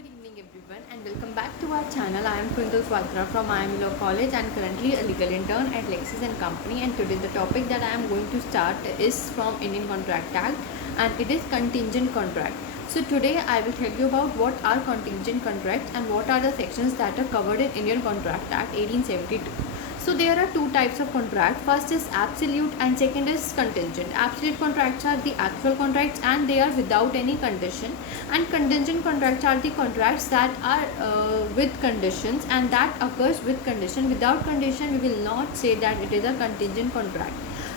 Good evening everyone and welcome back to our channel. I am Twinkle Kwatra from IIM Law College and currently a legal intern at LEXIS and Company, and today the topic that I am going to start is from Indian Contract Act and it is contingent contract. So today I will tell you about what are contingent contracts and what are the sections that are covered in Indian Contract Act 1872. So there are two types of contract. First is absolute and second is contingent. Absolute contracts are the actual contracts and they are without any condition, and contingent contracts are the contracts that are with conditions and that occurs with condition. Without condition we will not say that it is a contingent contract.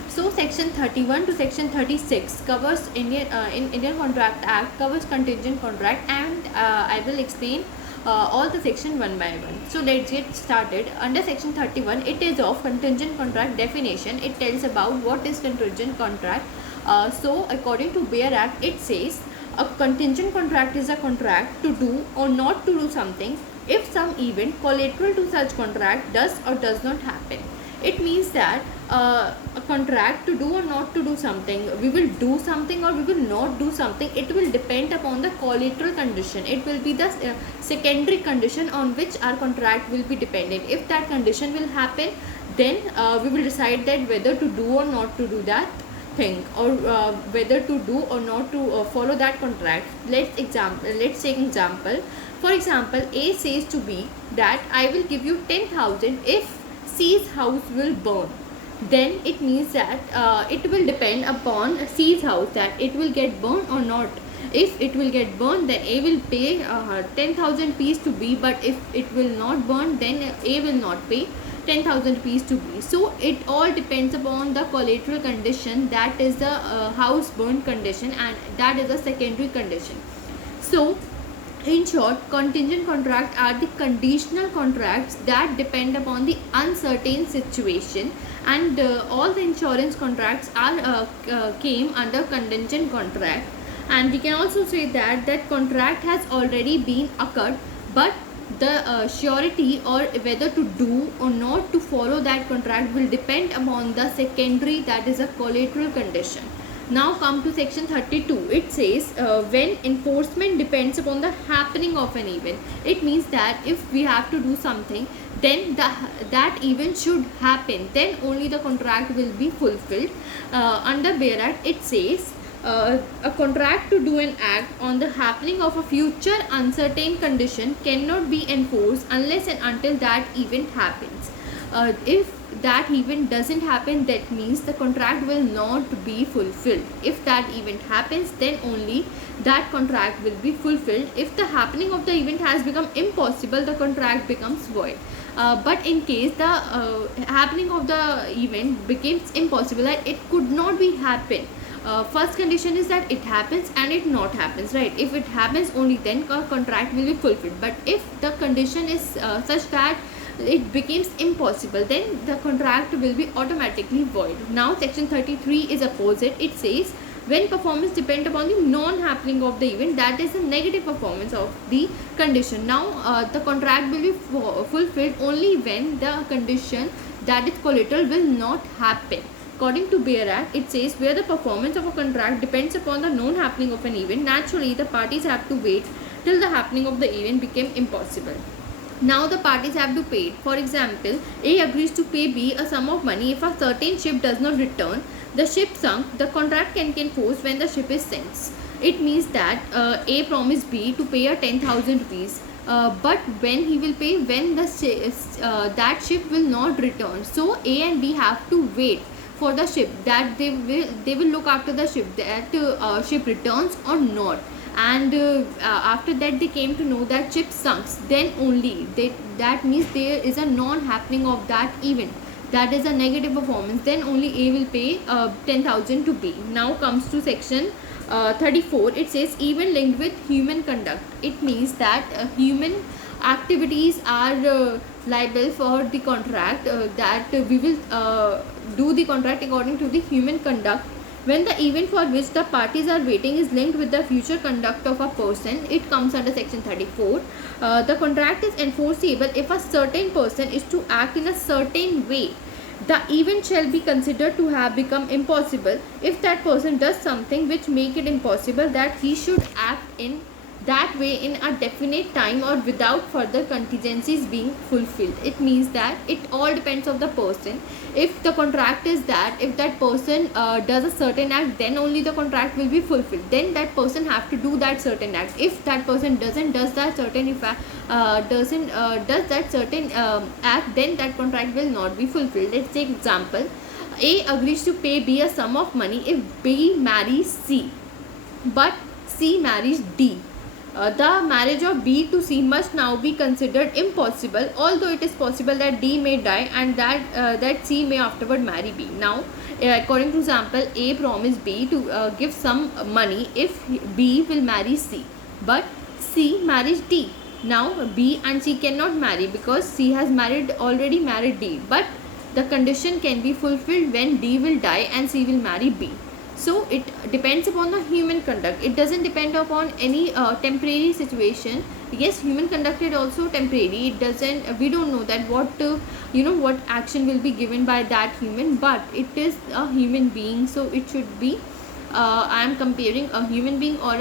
So section 31 to section 36 covers in Indian Contract Act covers contingent contract, and I will explain all the section one by one. So let's get started. Under section 31, it is of contingent contract definition. It tells about what is contingent contract. So according to Bear Act, it says a contingent contract is a contract to do or not to do something if some event collateral to such contract does or does not happen. It means that a contract to do or not to do something, we will do something or we will not do something, it will depend upon the collateral condition. It will be the secondary condition on which our contract will be dependent. If that condition will happen, then we will decide that whether to do or not to do that thing, or whether to do or not to follow that contract. Let's take example. For example, A says to B that I will give you 10,000 if C's house will burn. Then it means that it will depend upon C's house that it will get burned or not. If it will get burned, then A will pay 10,000 rupees to B, but if it will not burn, then A will not pay 10,000 rupees to B. So it all depends upon the collateral condition, that is the house burn condition, and that is a secondary condition. So in short, contingent contracts are the conditional contracts that depend upon the uncertain situation, and all the insurance contracts are came under contingent contract. And we can also say that that contract has already been occurred, but the surety or whether to do or not to follow that contract will depend upon the secondary, that is a collateral condition. Now come to section 32. It says when enforcement depends upon the happening of an event. It means that if we have to do something, then that event should happen, then only the contract will be fulfilled. Under Bear Act, it says a contract to do an act on the happening of a future uncertain condition cannot be enforced unless and until that event happens. If that event doesn't happen, that means the contract will not be fulfilled. If that event happens, then only that contract will be fulfilled. If the happening of the event has become impossible, the contract becomes void. But in case the happening of the event becomes impossible, that it could not be happen, first condition is that it happens and it not happens, right? If it happens, only then a contract will be fulfilled. But if the condition is such that it becomes impossible, then the contract will be automatically void. Now section 33 is opposite. It says when performance depend upon the non-happening of the event, that is a negative performance of the condition. Now the contract will be fulfilled only when the condition, that is collateral, will not happen. According to Bear Act, it says where the performance of a contract depends upon the non-happening of an event, naturally the parties have to wait till the happening of the event became impossible. Now the parties have to pay. For example, A agrees to pay B a sum of money if a certain ship does not return. The ship sunk. The contract can be enforced when the ship is sunk. It means that A promised B to pay a 10,000 rupees. But when he will pay, when the that ship will not return. So A and B have to wait for the ship, that they will look after the ship, that ship returns or not. And after that they came to know that ship sunk, then only that means there is a non-happening of that event, that is a negative performance, then only A will pay 10,000 to B. Now comes to section 34. It says even linked with human conduct. It means that human activities are liable for the contract, that we will do the contract according to the human conduct. When the event for which the parties are waiting is linked with the future conduct of a person, it comes under section 34. The contract is enforceable if a certain person is to act in a certain way. The event shall be considered to have become impossible if that person does something which make it impossible that he should act in that way in a definite time or without further contingencies being fulfilled. It means that it all depends on the person. If the contract is that if that person does a certain act, then only the contract will be fulfilled. Then that person have to do that certain act. If that person does that certain does that certain act, then that contract will not be fulfilled. Let's take example. A agrees to pay B a sum of money if B marries C, but C marries D. The marriage of B to C must now be considered impossible, although it is possible that D may die and that C may afterward marry B. Now, according to example, A promised B to give some money if B will marry C, but C marries D. Now, B and C cannot marry because C has already married D, but the condition can be fulfilled when D will die and C will marry B. So it depends upon the human conduct. It doesn't depend upon any temporary situation. Yes, human conduct is also temporary. It doesn't. We don't know that what action will be given by that human, but it is a human being. So it should be. I am comparing a human being or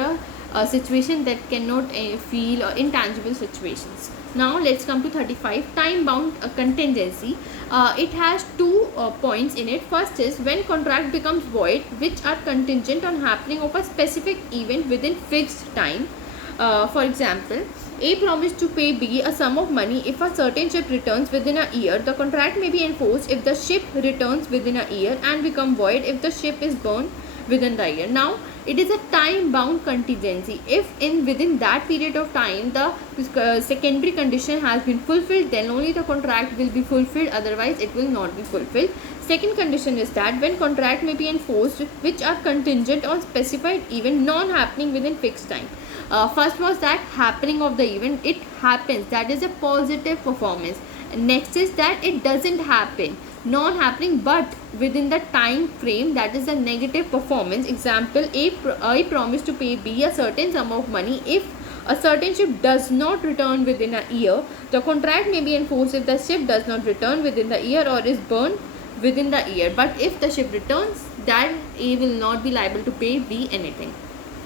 a situation that cannot feel or intangible situations. Now let's come to 35, time bound contingency. It has two points in it. First is when contract becomes void, which are contingent on happening of a specific event within fixed time. For example, A promised to pay B a sum of money if a certain ship returns within a year. The contract may be enforced if the ship returns within a year and become void if the ship is burned within the year. Now, it is a time bound contingency. If within that period of time the secondary condition has been fulfilled, then only the contract will be fulfilled, otherwise it will not be fulfilled. Second condition is that when contract may be enforced which are contingent on specified event non happening within fixed time. First was that happening of the event, it happens, that is a positive performance. Next is that it doesn't happen, non happening but within the time frame, that is a negative performance. Example, A promised to pay B a certain sum of money if a certain ship does not return within a year. The contract may be enforced if the ship does not return within the year or is burned within the year, but if the ship returns, then A will not be liable to pay B anything.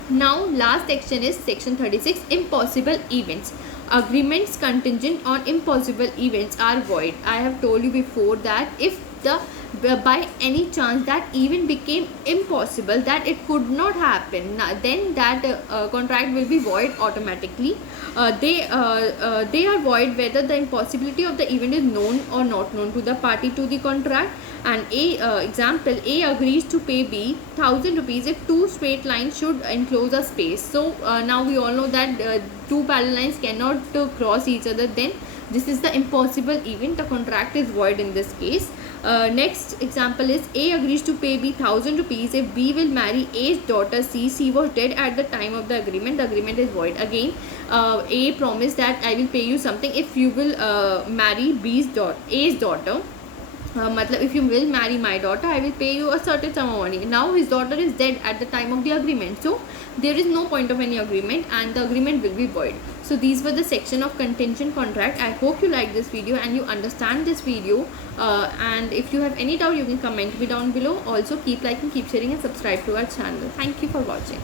Now last section is section 36, impossible events. Agreements contingent on impossible events are void. I have told you before that if by any chance that event became impossible, that it could not happen, then that contract will be void automatically. They are void whether the impossibility of the event is known or not known to the party to the contract. And example, A agrees to pay B 1000 rupees if two straight lines should enclose a space. So now we all know that two parallel lines cannot cross each other, then this is the impossible event. The contract is void in this case. Next example is A agrees to pay B 1000 rupees if B will marry A's daughter C. C was dead at the time of the agreement. The agreement is void. Again, A promised that I will pay you something if you will marry A's daughter. If you will marry my daughter, I will pay you a certain sum of money. Now his daughter is dead at the time of the agreement, so there is no point of any agreement and the agreement will be void. So these were the section of contingent contract. I hope you like this video and you understand this video, and if you have any doubt you can comment me down below. Also keep liking, keep sharing and subscribe to our channel. Thank you for watching.